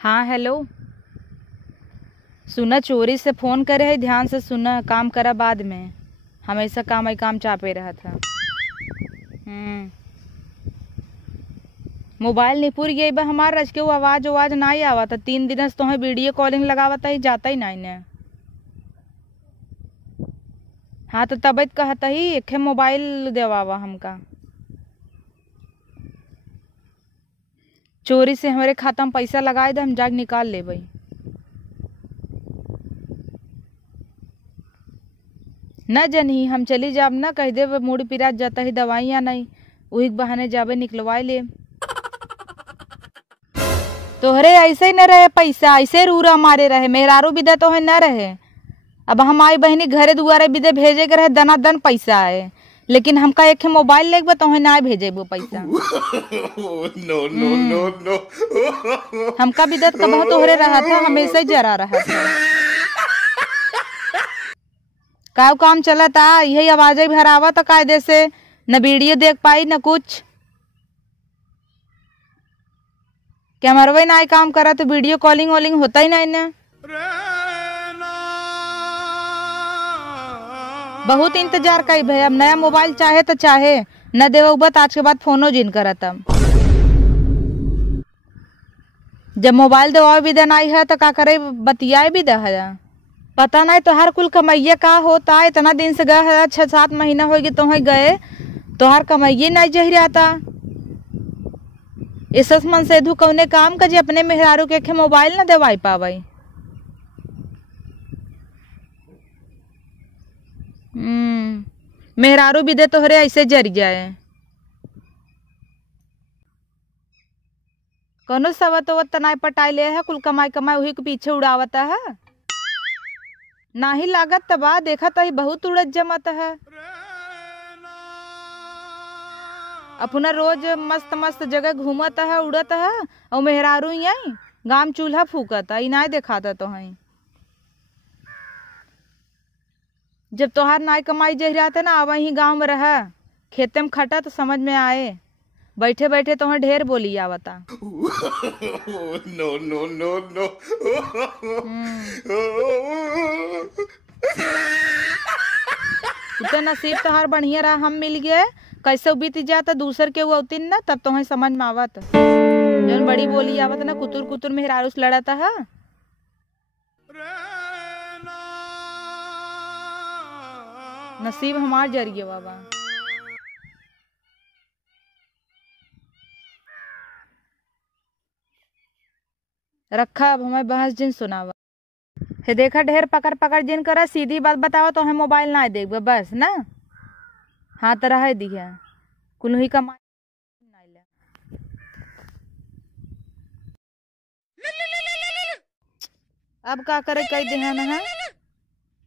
हाँ हेलो। सुना, चोरी से फोन करे है, ध्यान से सुना, काम करा बाद में। हमेशा काम ही काम चापे रहा था। मोबाइल नहीं पूरी गई बा हमार रज के, वो आवाज नहीं आवा था। 3 दिन से तुम्हें वीडियो कॉलिंग लगावता ही जाता ही नहीं ने। हाँ तो तबियत कहता ही एक मोबाइल देवावा हमका। चोरी से हमारे खाता में पैसा लगाए दे, हम जाग निकाल ले भाई। न जनी हम चली जाब ना, कह दे मूड पिरात जाता ही दवाइयाँ नहीं, वही बहाने जाबे निकलवाई ले। तोहरे ऐसे ही न रहे पैसा, ऐसे रूरा मारे रहे, मेहरारू विदे तो है न रहे। अब हमारी बहनी घरे दुआरे विदे भेजे के रहे, दना दन पैसा आए, लेकिन हमका एक मोबाइल लेके तो है ना भेजे वो पैसा। नो। हमका विदत का बहुत तोहरे रहा था, हमेशा ही जरा रहा था। का काम चला था, यही आवाज भरावा था कायदे से, न वीडियो देख पाई न कुछ। क्या मरवे ना काम करा तो वीडियो कॉलिंग वॉलिंग होता ही नहीं ना। बहुत इंतजार कई भाई, अब नया मोबाइल चाहे तो चाहे न देवत, आज के बाद फोनो जिन करत। जब मोबाइल देवा भी देना है तो का करे, बतियाए भी दे है। पता नहीं तो हर कुल कमैया का होता है, इतना दिन से गए है, 6-7 महीना हो गए तुम्हें गए, तो हर कमैया नहीं जही रहता। इस मन से धू कौने काम का जे अपने मेहरारू के मोबाइल न देवाई पावाई। मेहरारू भी दे तोहरे ऐसे जर जाए। कौनो सवत वत नहीं पटाई ले है, कुल कमाई वही के पीछे उड़ावता है। ना ही लागत तबा देखा तो ही बहुत उड़द जमत है। अपना रोज मस्त मस्त जगह घूमता है, उड़ता है, और मेहरारू यही गाम चूल्हा फूकता है, नहीं दिखाता तो है। जब तोहार नाई कमाई जही रहते ना, वही गांव में रहा, खेते में खटा तो समझ में आए, बैठे बैठे तो ढेर बोली आवता। नो। तो नसीब तोहार बढ़िया रहा, हम मिल गए, कैसे बीत जाता दूसर के वो ना, तब तो समझ में आवत। जब बड़ी बोली आवत ना, कुतुर कुतुर मेहरारू से लड़ाता है। नसीब हमार जरिए बाबा। रखा अब हमें बहस जिन सुनावा हे, देखा ढेर पकड़ पकड़ जिन करा, सीधी बात बताओ तो हमें मोबाइल ना देख बस ना। हाँ तो रह दी है कुल ही कमाई। अब का करे, कई देहन है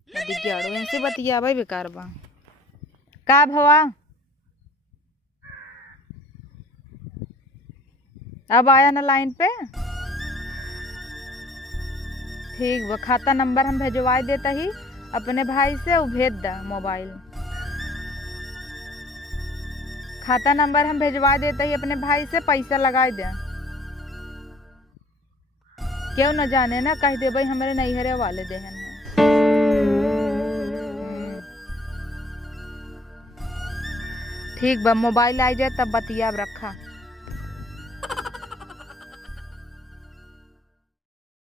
इनसे बतिया भाई बेकार बा। का भवा अब आया ना लाइन पे। ठीक बा, खाता नंबर हम भेजवा देता ही अपने भाई से, वो भेज दा मोबाइल। खाता नंबर हम भेजवा देता ही अपने भाई से, पैसा लगा दे। क्यों न जाने ना, कह दे भाई हमारे नैहरे वाले देहन है। ठीक बा, मोबाइल आ जाए तब बतिया रखा।